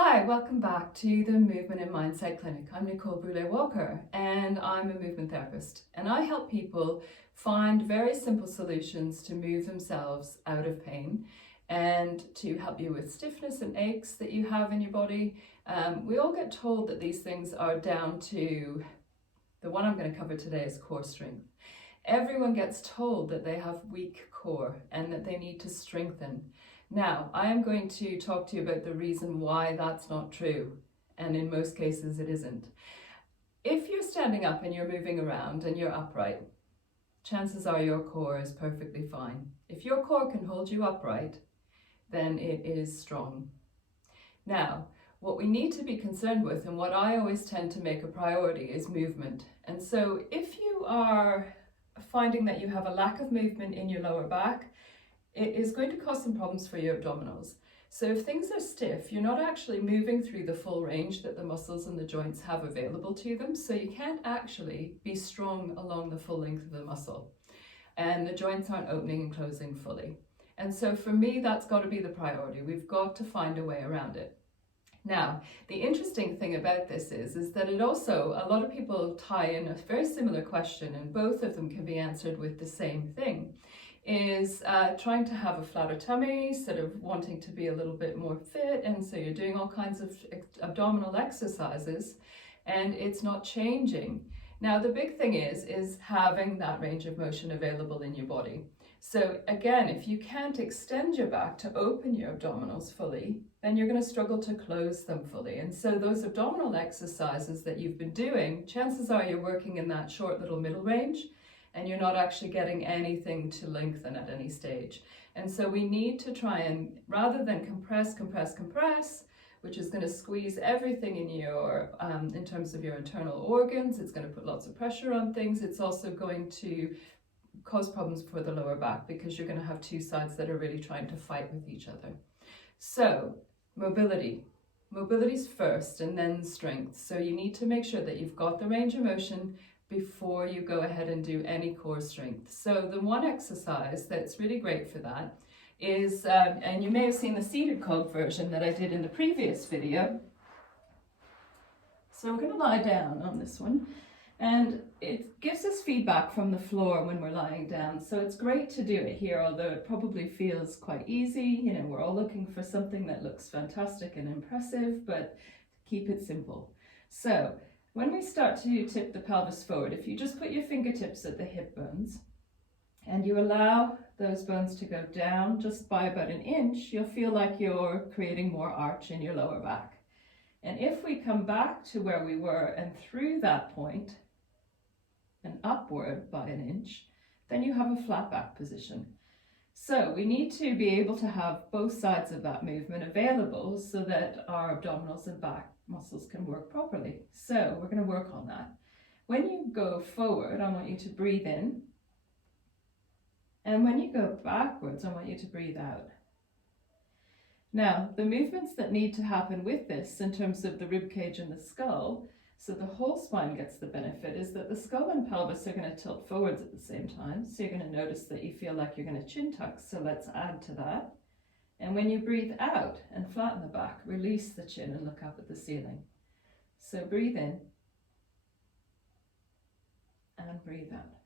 Hi, welcome back to the Movement and Mindset Clinic. I'm Nicole Brule-Walker and I'm a movement therapist, and I help people find very simple solutions to move themselves out of pain and to help you with stiffness and aches that you have in your body. We all get told that these things are down to, the one I'm going to cover today is core strength. Everyone gets told that they have weak core and that they need to strengthen. Now, I am going to talk to you about the reason why that's not true, and in most cases it isn't. If you're standing up and you're moving around and you're upright, chances are your core is perfectly fine. If your core can hold you upright, then it is strong. Now, what we need to be concerned with, and what I always tend to make a priority, is movement. And so if you are finding that you have a lack of movement in your lower back, it is going to cause some problems for your abdominals. So if things are stiff, you're not actually moving through the full range that the muscles and the joints have available to them. So you can't actually be strong along the full length of the muscle. And the joints aren't opening and closing fully. And so for me, that's got to be the priority. We've got to find a way around it. Now, the interesting thing about this is that it also, a lot of people tie in a very similar question, and both of them can be answered with the same thing, is trying to have a flatter tummy, sort of wanting to be a little bit more fit, and so you're doing all kinds of abdominal exercises, and it's not changing. Now, the big thing is having that range of motion available in your body. So again, if you can't extend your back to open your abdominals fully, then you're going to struggle to close them fully. And so those abdominal exercises that you've been doing, chances are you're working in that short little middle range, and you're not actually getting anything to lengthen at any stage. And so we need to try and, rather than compress, which is going to squeeze everything in your, in terms of your internal organs, it's going to put lots of pressure on things. It's also going to cause problems for the lower back because you're going to have two sides that are really trying to fight with each other. So mobility. Mobility's first and then strength. So you need to make sure that you've got the range of motion before you go ahead and do any core strength. So the one exercise that's really great for that is, and you may have seen the seated cog version that I did in the previous video. So we're going to lie down on this one, and it gives us feedback from the floor when we're lying down. So it's great to do it here, although it probably feels quite easy. You know, we're all looking for something that looks fantastic and impressive, but keep it simple. So when we start to tip the pelvis forward, if you just put your fingertips at the hip bones and you allow those bones to go down just by about an inch, you'll feel like you're creating more arch in your lower back. And if we come back to where we were and through that point and upward by an inch, then you have a flat back position. So we need to be able to have both sides of that movement available so that our abdominals and back muscles can work properly. So we're going to work on that. When you go forward, I want you to breathe in. And when you go backwards, I want you to breathe out. Now, the movements that need to happen with this in terms of the rib cage and the skull, so the whole spine gets the benefit, is that the skull and pelvis are going to tilt forwards at the same time. So you're going to notice that you feel like you're going to chin tuck. So let's add to that. And when you breathe out and flatten the back, release the chin and look up at the ceiling. So breathe in and breathe out.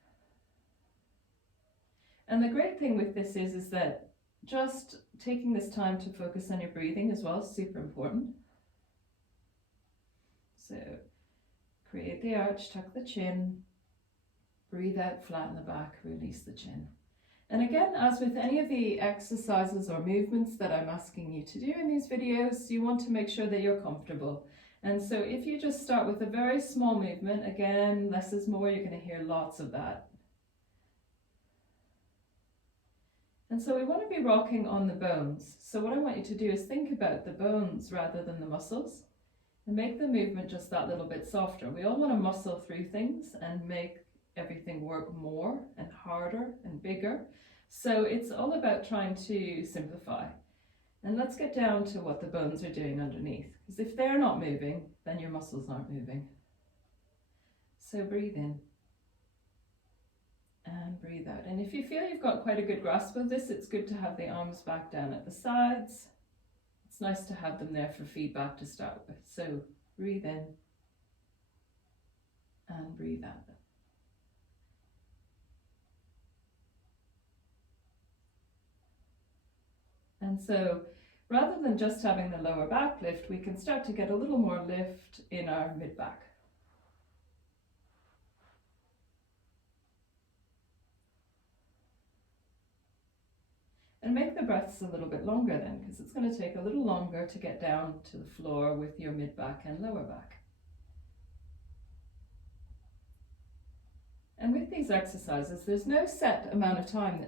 And the great thing with this is that just taking this time to focus on your breathing as well is super important. So create the arch, tuck the chin, breathe out, flatten the back, release the chin. And again, as with any of the exercises or movements that I'm asking you to do in these videos, you want to make sure that you're comfortable. And so if you just start with a very small movement, again, less is more, you're going to hear lots of that. And so we want to be rocking on the bones. So what I want you to do is think about the bones rather than the muscles and make the movement just that little bit softer. We all want to muscle through things and make everything work more and harder and bigger. So it's all about trying to simplify. And let's get down to what the bones are doing underneath. Because if they're not moving, then your muscles aren't moving. So breathe in. And breathe out. And if you feel you've got quite a good grasp of this, it's good to have the arms back down at the sides. It's nice to have them there for feedback to start with. So breathe in and breathe out. And so rather than just having the lower back lift, we can start to get a little more lift in our mid-back. And make the breaths a little bit longer then, because it's going to take a little longer to get down to the floor with your mid-back and lower back. And with these exercises, there's no set amount of time,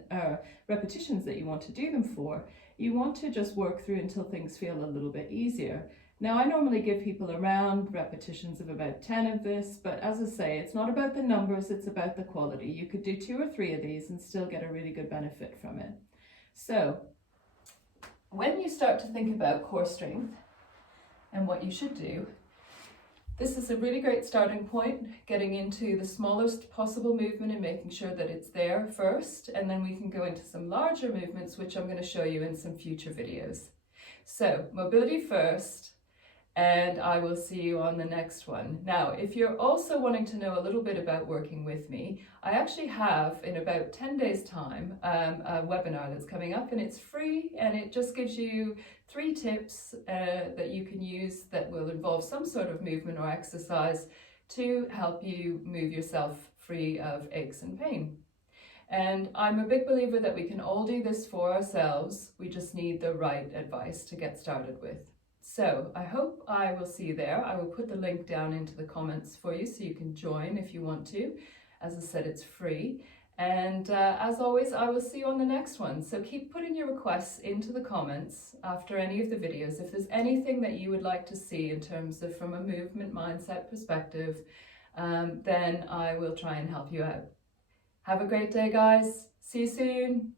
repetitions that you want to do them for. You want to just work through until things feel a little bit easier. Now, I normally give people around repetitions of about 10 of this, but as I say, it's not about the numbers, it's about the quality. You could do 2 or 3 of these and still get a really good benefit from it. So, when you start to think about core strength and what you should do, this is a really great starting point, getting into the smallest possible movement and making sure that it's there first, and then we can go into some larger movements, which I'm going to show you in some future videos. So, mobility first, and I will see you on the next one. Now, if you're also wanting to know a little bit about working with me, I actually have, in about 10 days' time, a webinar that's coming up, and it's free, and it just gives you 3 tips that you can use that will involve some sort of movement or exercise to help you move yourself free of aches and pain. And I'm a big believer that we can all do this for ourselves. We just need the right advice to get started with. So I hope I will see you there. I will put the link down into the comments for you so you can join if you want to. As I said, it's free. And as always, I will see you on the next one. So keep putting your requests into the comments after any of the videos. If there's anything that you would like to see in terms of from a movement mindset perspective, then I will try and help you out. Have a great day, guys. See you soon.